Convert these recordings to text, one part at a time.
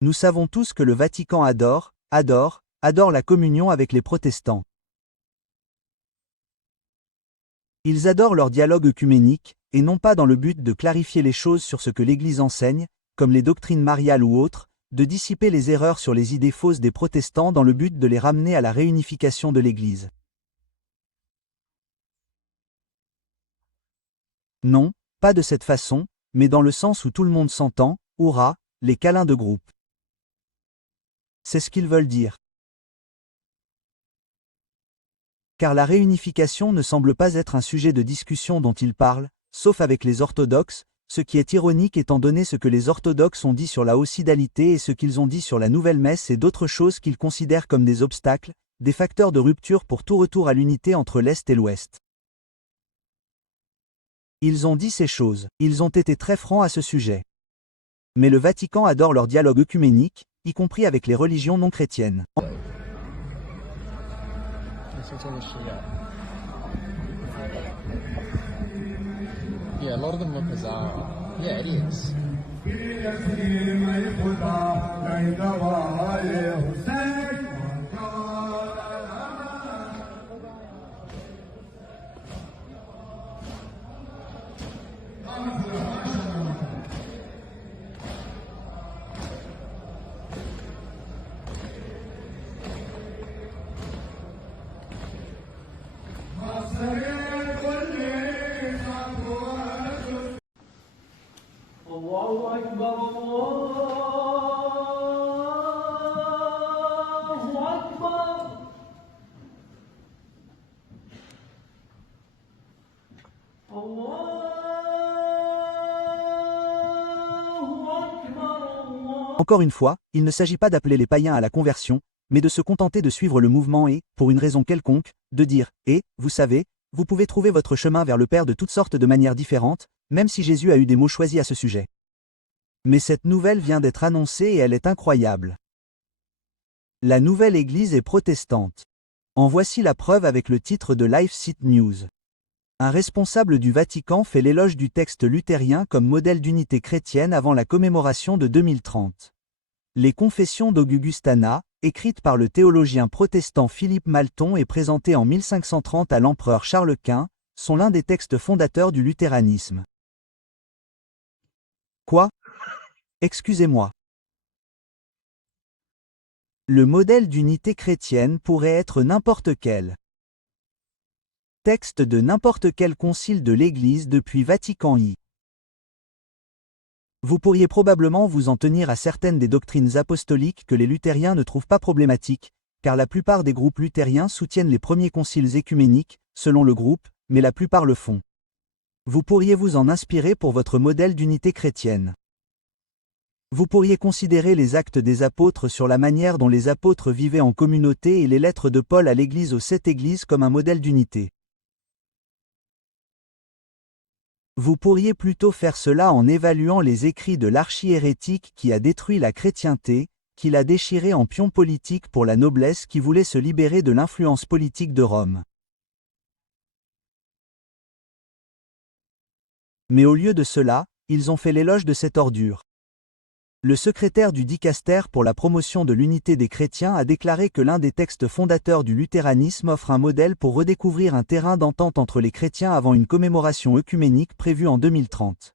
Nous savons tous que le Vatican adore la communion avec les protestants. Ils adorent leur dialogue œcuménique, et non pas dans le but de clarifier les choses sur ce que l'Église enseigne, comme les doctrines mariales ou autres, de dissiper les erreurs sur les idées fausses des protestants dans le but de les ramener à la réunification de l'Église. Non, pas de cette façon, mais dans le sens où tout le monde s'entend, hurrah, les câlins de groupe. C'est ce qu'ils veulent dire. Car la réunification ne semble pas être un sujet de discussion dont ils parlent, sauf avec les orthodoxes, ce qui est ironique étant donné ce que les orthodoxes ont dit sur la hosidalité et ce qu'ils ont dit sur la nouvelle messe et d'autres choses qu'ils considèrent comme des obstacles, des facteurs de rupture pour tout retour à l'unité entre l'Est et l'Ouest. Ils ont dit ces choses, ils ont été très francs à ce sujet. Mais le Vatican adore leur dialogue œcuménique, y compris avec les religions non chrétiennes. Yeah, a lot of them look bizarre. Yeah, it is. الله أكبر الله أكبر Encore une fois, il ne s'agit pas d'appeler les païens à la conversion, mais de se contenter de suivre le mouvement et, pour une raison quelconque, de dire « Et, vous savez, vous pouvez trouver votre chemin vers le Père de toutes sortes de manières différentes, même si Jésus a eu des mots choisis à ce sujet. » Mais cette nouvelle vient d'être annoncée et elle est incroyable. La nouvelle Église est protestante. En voici la preuve avec le titre de LifeSite News. Un responsable du Vatican fait l'éloge du texte luthérien comme modèle d'unité chrétienne avant la commémoration de 2030. Les Confessions d'Augustana, écrites par le théologien protestant Philippe Malton et présentées en 1530 à l'empereur Charles Quint, sont l'un des textes fondateurs du luthéranisme. Quoi ? Excusez-moi. Le modèle d'unité chrétienne pourrait être n'importe quel. Texte de n'importe quel concile de l'Église depuis Vatican I. Vous pourriez probablement vous en tenir à certaines des doctrines apostoliques que les luthériens ne trouvent pas problématiques, car la plupart des groupes luthériens soutiennent les premiers conciles œcuméniques, selon le groupe, mais la plupart le font. Vous pourriez vous en inspirer pour votre modèle d'unité chrétienne. Vous pourriez considérer les actes des apôtres sur la manière dont les apôtres vivaient en communauté et les lettres de Paul à l'Église aux 7 églises comme un modèle d'unité. Vous pourriez plutôt faire cela en évaluant les écrits de l'archihérétique qui a détruit la chrétienté, qui l'a déchiré en pion politique pour la noblesse qui voulait se libérer de l'influence politique de Rome. Mais au lieu de cela, ils ont fait l'éloge de cette ordure. Le secrétaire du dicaster pour la promotion de l'unité des chrétiens a déclaré que l'un des textes fondateurs du luthéranisme offre un modèle pour redécouvrir un terrain d'entente entre les chrétiens avant une commémoration œcuménique prévue en 2030.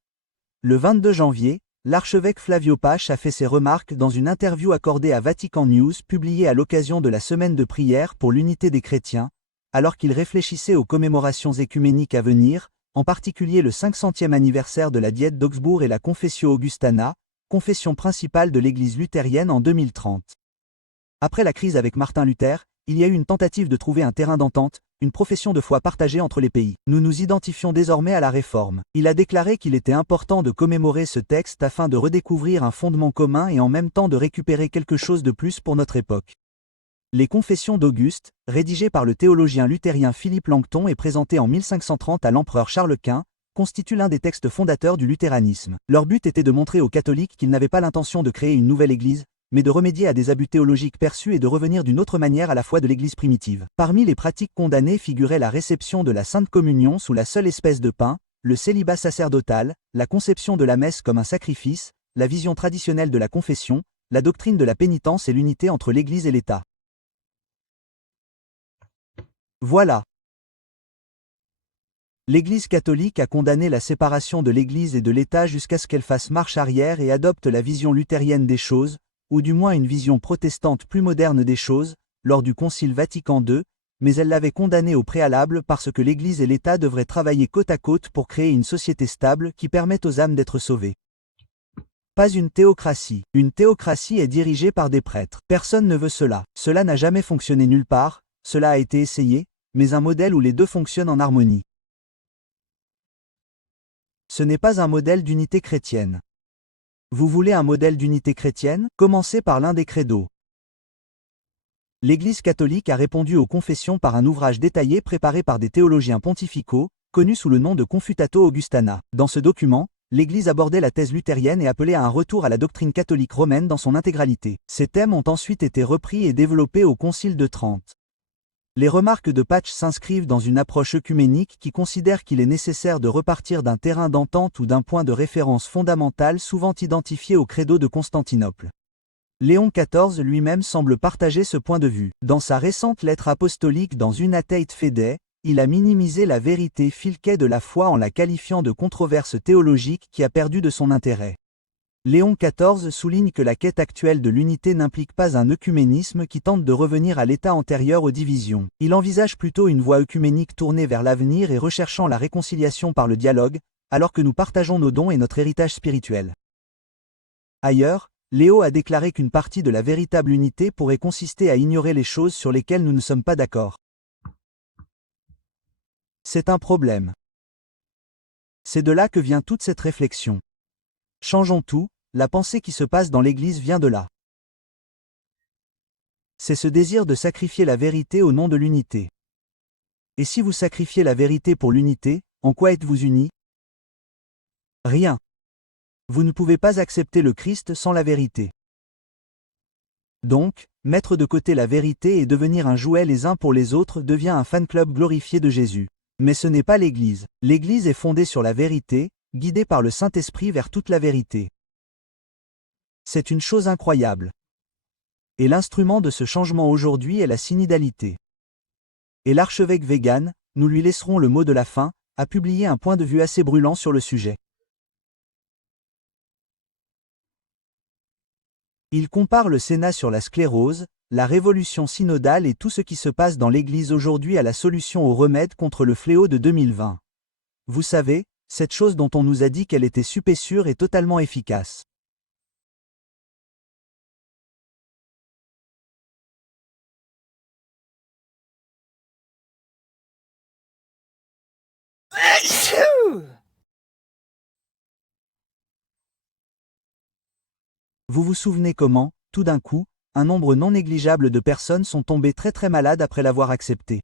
Le 22 janvier, l'archevêque Flavio Pache a fait ses remarques dans une interview accordée à Vatican News publiée à l'occasion de la semaine de prière pour l'unité des chrétiens, alors qu'il réfléchissait aux commémorations œcuméniques à venir, en particulier le 500e anniversaire de la Diète d'Augsbourg et la Confessio Augustana, confession principale de l'Église luthérienne en 2030. Après la crise avec Martin Luther, il y a eu une tentative de trouver un terrain d'entente, une profession de foi partagée entre les pays. Nous nous identifions désormais à la Réforme. Il a déclaré qu'il était important de commémorer ce texte afin de redécouvrir un fondement commun et en même temps de récupérer quelque chose de plus pour notre époque. Les Confessions d'Auguste, rédigées par le théologien luthérien Philippe Langton et présentées en 1530 à l'empereur Charles Quint, constituent l'un des textes fondateurs du luthéranisme. Leur but était de montrer aux catholiques qu'ils n'avaient pas l'intention de créer une nouvelle Église, mais de remédier à des abus théologiques perçus et de revenir d'une autre manière à la foi de l'Église primitive. Parmi les pratiques condamnées figuraient la réception de la Sainte Communion sous la seule espèce de pain, le célibat sacerdotal, la conception de la messe comme un sacrifice, la vision traditionnelle de la confession, la doctrine de la pénitence et l'unité entre l'Église et l'État. Voilà. L'Église catholique a condamné la séparation de l'Église et de l'État jusqu'à ce qu'elle fasse marche arrière et adopte la vision luthérienne des choses, ou du moins une vision protestante plus moderne des choses, lors du Concile Vatican II, mais elle l'avait condamné au préalable parce que l'Église et l'État devraient travailler côte à côte pour créer une société stable qui permette aux âmes d'être sauvées. Pas une théocratie. Une théocratie est dirigée par des prêtres. Personne ne veut cela. Cela n'a jamais fonctionné nulle part, cela a été essayé, mais un modèle où les deux fonctionnent en harmonie. Ce n'est pas un modèle d'unité chrétienne. Vous voulez un modèle d'unité chrétienne? Commencez par l'un des credos. L'Église catholique a répondu aux confessions par un ouvrage détaillé préparé par des théologiens pontificaux, connu sous le nom de Confutato Augustana. Dans ce document, l'Église abordait la thèse luthérienne et appelait à un retour à la doctrine catholique romaine dans son intégralité. Ces thèmes ont ensuite été repris et développés au Concile de Trente. Les remarques de Patch s'inscrivent dans une approche œcuménique qui considère qu'il est nécessaire de repartir d'un terrain d'entente ou d'un point de référence fondamental souvent identifié au credo de Constantinople. Léon XIV lui-même semble partager ce point de vue. Dans sa récente lettre apostolique dans Unitate Fede, il a minimisé la vérité filquée de la foi en la qualifiant de controverse théologique qui a perdu de son intérêt. Léon XIV souligne que la quête actuelle de l'unité n'implique pas un œcuménisme qui tente de revenir à l'état antérieur aux divisions. Il envisage plutôt une voie œcuménique tournée vers l'avenir et recherchant la réconciliation par le dialogue, alors que nous partageons nos dons et notre héritage spirituel. Ailleurs, Léo a déclaré qu'une partie de la véritable unité pourrait consister à ignorer les choses sur lesquelles nous ne sommes pas d'accord. C'est un problème. C'est de là que vient toute cette réflexion. Changeons tout, la pensée qui se passe dans l'Église vient de là. C'est ce désir de sacrifier la vérité au nom de l'unité. Et si vous sacrifiez la vérité pour l'unité, en quoi êtes-vous unis? Rien. Vous ne pouvez pas accepter le Christ sans la vérité. Donc, mettre de côté la vérité et devenir un jouet les uns pour les autres devient un fan-club glorifié de Jésus. Mais ce n'est pas l'Église. L'Église est fondée sur la vérité, guidée par le Saint-Esprit vers toute la vérité. C'est une chose incroyable. Et l'instrument de ce changement aujourd'hui est la synodalité. Et l'archevêque Weygand, nous lui laisserons le mot de la fin, a publié un point de vue assez brûlant sur le sujet. Il compare le Sénat sur la sclérose, la révolution synodale et tout ce qui se passe dans l'Église aujourd'hui à la solution au remède contre le fléau de 2020. Vous savez, cette chose dont on nous a dit qu'elle était super sûre et totalement efficace. Vous vous souvenez comment, tout d'un coup, un nombre non négligeable de personnes sont tombées très malades après l'avoir accepté.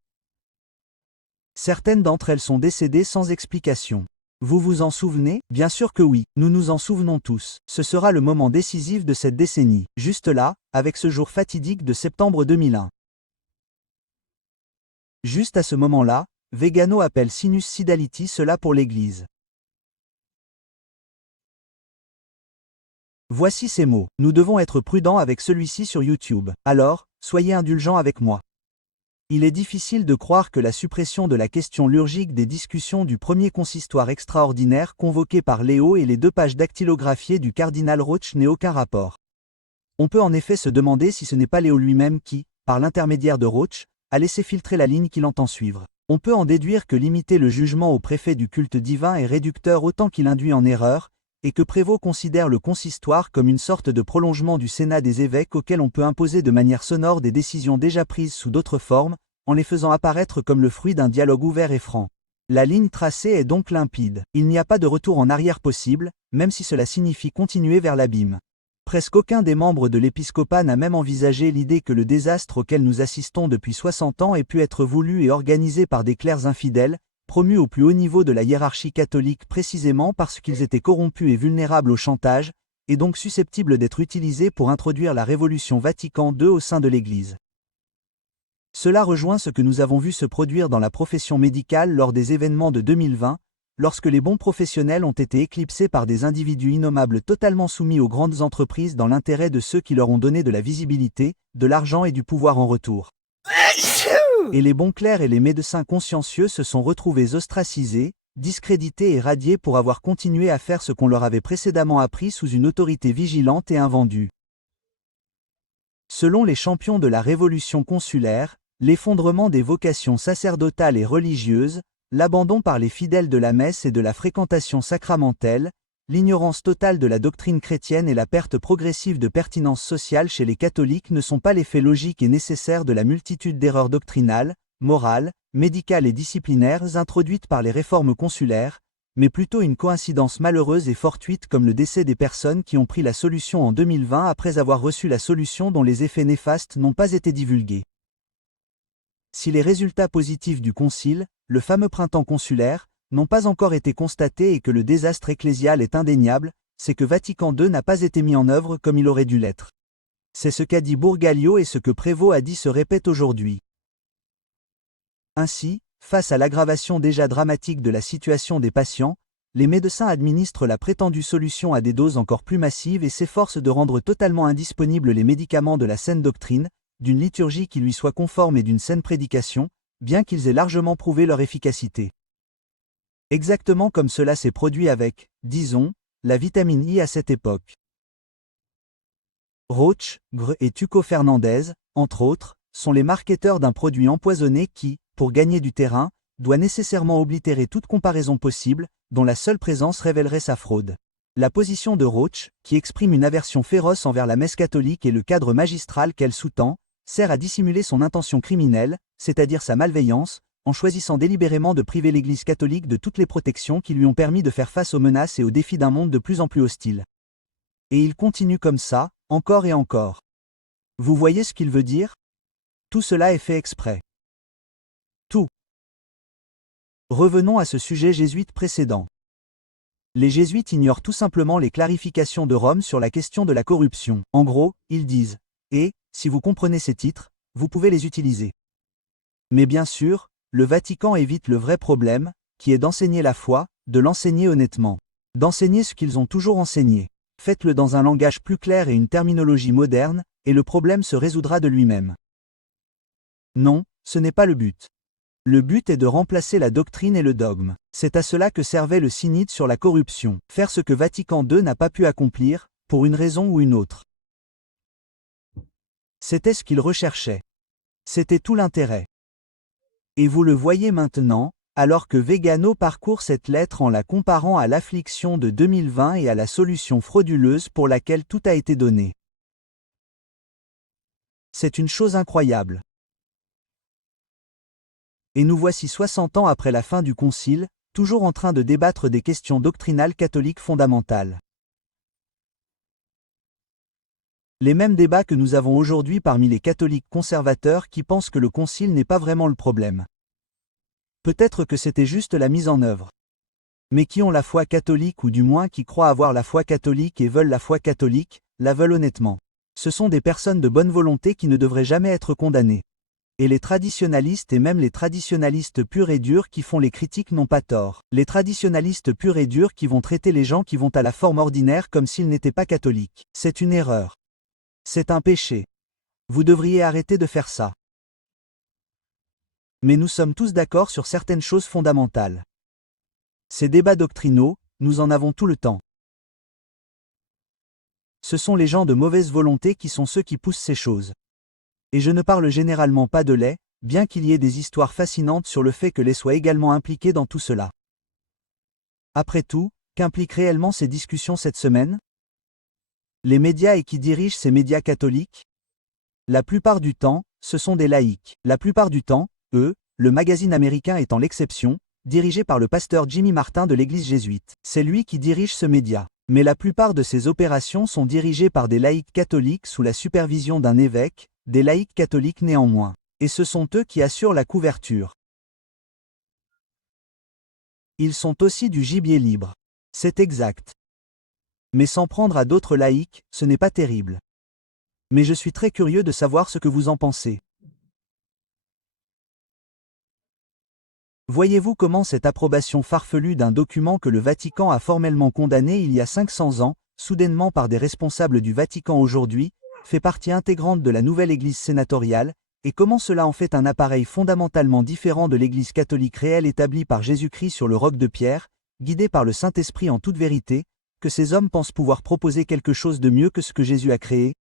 Certaines d'entre elles sont décédées sans explication. Vous vous en souvenez? Bien sûr que oui, nous nous en souvenons tous. Ce sera le moment décisif de cette décennie, juste là, avec ce jour fatidique de septembre 2001. Juste à ce moment-là, Vegano appelle Sinus Sidality cela pour l'Église. Voici ces mots. Nous devons être prudents avec celui-ci sur YouTube. Alors, soyez indulgents avec moi. Il est difficile de croire que la suppression de la question lurgique des discussions du premier consistoire extraordinaire convoqué par Léo et les 2 pages dactylographiées du cardinal Roche n'aient aucun rapport. On peut en effet se demander si ce n'est pas Léo lui-même qui, par l'intermédiaire de Roche, a laissé filtrer la ligne qu'il entend suivre. On peut en déduire que limiter le jugement au préfet du culte divin est réducteur autant qu'il induit en erreur, et que Prévost considère le consistoire comme une sorte de prolongement du Sénat des évêques auquel on peut imposer de manière sonore des décisions déjà prises sous d'autres formes, en les faisant apparaître comme le fruit d'un dialogue ouvert et franc. La ligne tracée est donc limpide. Il n'y a pas de retour en arrière possible, même si cela signifie continuer vers l'abîme. Presque aucun des membres de l'épiscopat n'a même envisagé l'idée que le désastre auquel nous assistons depuis 60 ans ait pu être voulu et organisé par des clercs infidèles, promus au plus haut niveau de la hiérarchie catholique précisément parce qu'ils étaient corrompus et vulnérables au chantage, et donc susceptibles d'être utilisés pour introduire la révolution Vatican II au sein de l'Église. Cela rejoint ce que nous avons vu se produire dans la profession médicale lors des événements de 2020, lorsque les bons professionnels ont été éclipsés par des individus innommables totalement soumis aux grandes entreprises dans l'intérêt de ceux qui leur ont donné de la visibilité, de l'argent et du pouvoir en retour. Et les bons clercs et les médecins consciencieux se sont retrouvés ostracisés, discrédités et radiés pour avoir continué à faire ce qu'on leur avait précédemment appris sous une autorité vigilante et invendue. Selon les champions de la révolution consulaire, l'effondrement des vocations sacerdotales et religieuses, l'abandon par les fidèles de la messe et de la fréquentation sacramentelle, l'ignorance totale de la doctrine chrétienne et la perte progressive de pertinence sociale chez les catholiques ne sont pas l'effet logique et nécessaire de la multitude d'erreurs doctrinales, morales, médicales et disciplinaires introduites par les réformes consulaires, mais plutôt une coïncidence malheureuse et fortuite comme le décès des personnes qui ont pris la solution en 2020 après avoir reçu la solution dont les effets néfastes n'ont pas été divulgués. Si les résultats positifs du concile, le fameux printemps consulaire, n'ont pas encore été constatés et que le désastre ecclésial est indéniable, c'est que Vatican II n'a pas été mis en œuvre comme il aurait dû l'être. C'est ce qu'a dit Bourgaglio et ce que Prévost a dit se répète aujourd'hui. Ainsi, face à l'aggravation déjà dramatique de la situation des patients, les médecins administrent la prétendue solution à des doses encore plus massives et s'efforcent de rendre totalement indisponibles les médicaments de la saine doctrine, d'une liturgie qui lui soit conforme et d'une saine prédication, bien qu'ils aient largement prouvé leur efficacité. Exactement comme cela s'est produit avec, disons, la vitamine I à cette époque. Roche, Gr et Tuco Fernandez, entre autres, sont les marketeurs d'un produit empoisonné qui, pour gagner du terrain, doit nécessairement oblitérer toute comparaison possible, dont la seule présence révélerait sa fraude. La position de Roche, qui exprime une aversion féroce envers la messe catholique et le cadre magistral qu'elle sous-tend, sert à dissimuler son intention criminelle, c'est-à-dire sa malveillance, en choisissant délibérément de priver l'Église catholique de toutes les protections qui lui ont permis de faire face aux menaces et aux défis d'un monde de plus en plus hostile. Et il continue comme ça, encore et encore. Vous voyez ce qu'il veut dire? Tout cela est fait exprès. Tout. Revenons à ce sujet jésuite précédent. Les jésuites ignorent tout simplement les clarifications de Rome sur la question de la corruption. En gros, ils disent « Et, si vous comprenez ces titres, vous pouvez les utiliser. » Mais bien sûr, le Vatican évite le vrai problème, qui est d'enseigner la foi, de l'enseigner honnêtement. D'enseigner ce qu'ils ont toujours enseigné. Faites-le dans un langage plus clair et une terminologie moderne, et le problème se résoudra de lui-même. Non, ce n'est pas le but. Le but est de remplacer la doctrine et le dogme. C'est à cela que servait le synode sur la corruption, faire ce que Vatican II n'a pas pu accomplir, pour une raison ou une autre. C'était ce qu'il recherchait. C'était tout l'intérêt. Et vous le voyez maintenant, alors que Vigano parcourt cette lettre en la comparant à l'affliction de 2020 et à la solution frauduleuse pour laquelle tout a été donné. C'est une chose incroyable. Et nous voici 60 ans après la fin du Concile, toujours en train de débattre des questions doctrinales catholiques fondamentales. Les mêmes débats que nous avons aujourd'hui parmi les catholiques conservateurs qui pensent que le Concile n'est pas vraiment le problème. Peut-être que c'était juste la mise en œuvre. Mais qui ont la foi catholique ou du moins qui croient avoir la foi catholique et veulent la foi catholique, la veulent honnêtement. Ce sont des personnes de bonne volonté qui ne devraient jamais être condamnées. Et les traditionalistes et même les traditionalistes purs et durs qui font les critiques n'ont pas tort. Les traditionalistes purs et durs qui vont traiter les gens qui vont à la forme ordinaire comme s'ils n'étaient pas catholiques. C'est une erreur. C'est un péché. Vous devriez arrêter de faire ça. Mais nous sommes tous d'accord sur certaines choses fondamentales. Ces débats doctrinaux, nous en avons tout le temps. Ce sont les gens de mauvaise volonté qui sont ceux qui poussent ces choses. Et je ne parle généralement pas de lait, bien qu'il y ait des histoires fascinantes sur le fait que lait soit également impliqué dans tout cela. Après tout, qu'impliquent réellement ces discussions cette semaine? Les médias et qui dirigent ces médias catholiques? La plupart du temps, ce sont des laïcs. La plupart du temps, le magazine américain étant l'exception, dirigé par le pasteur Jimmy Martin de l'église jésuite. C'est lui qui dirige ce média. Mais la plupart de ces opérations sont dirigées par des laïcs catholiques sous la supervision d'un évêque, des laïcs catholiques néanmoins. Et ce sont eux qui assurent la couverture. Ils sont aussi du gibier libre. C'est exact. Mais s'en prendre à d'autres laïcs, ce n'est pas terrible. Mais je suis très curieux de savoir ce que vous en pensez. Voyez-vous comment cette approbation farfelue d'un document que le Vatican a formellement condamné il y a 500 ans, soudainement par des responsables du Vatican aujourd'hui, fait partie intégrante de la nouvelle Église sénatoriale, et comment cela en fait un appareil fondamentalement différent de l'Église catholique réelle établie par Jésus-Christ sur le roc de Pierre, guidée par le Saint-Esprit en toute vérité, que ces hommes pensent pouvoir proposer quelque chose de mieux que ce que Jésus a créé?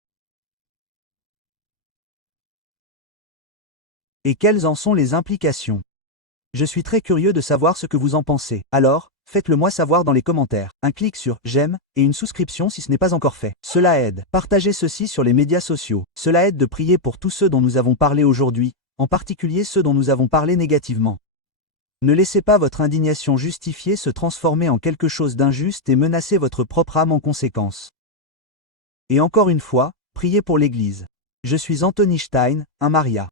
Et quelles en sont les implications? Je suis très curieux de savoir ce que vous en pensez. Alors, faites-le moi savoir dans les commentaires. Un clic sur « J'aime » et une souscription si ce n'est pas encore fait. Cela aide. Partagez ceci sur les médias sociaux. Cela aide de prier pour tous ceux dont nous avons parlé aujourd'hui, en particulier ceux dont nous avons parlé négativement. Ne laissez pas votre indignation justifiée se transformer en quelque chose d'injuste et menacer votre propre âme en conséquence. Et encore une fois, priez pour l'Église. Je suis Anthony Stein, un Maria.